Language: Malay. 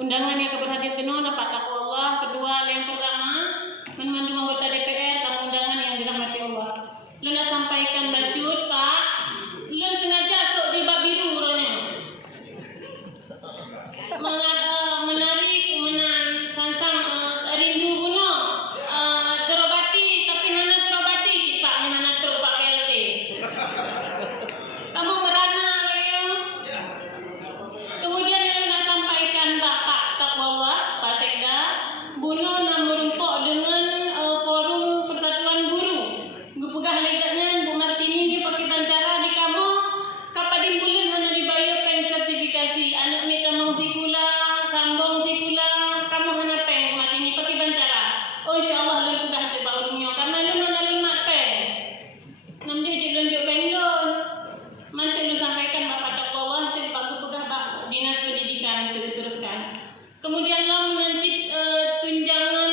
undangan yang berhadir penuh dapat takwa Allah. Kedua, yang pertama, memandu anggota DPR tamu undangan yang dirahmati Allah. Lu nak sampaikan bacut, Pak. Lu sengaja sok jilbab biru orangnya. Menarik, sansang rindu bunuh. Terobati, tapi hana terobati. Cipak ni hana terobak PLT. Kamu merana lagi. Kemudian yang nak sampaikan Bapak takwa Allah, Pak Sekda, bunuh nak merumpuk dengan forum Persatuan Guru. Gupegah leganya Bu Martini dia pakai bancara di kamu kapadin bulan hanya dibayar peng sertifikasi anak mita mau fikula kambong fikula kamu hana peng Bu Martini pakai bancara. Oh insyaallah lu pegah te bau dunia karena lu nak mak peng. Nam dia je lonjok peng don. Mantu lu sampaikan Bapak takwa Allah tu Pak Gupegah Dinas Pendidikan itu diteruskan. Kemudian lah mengancit tunjangan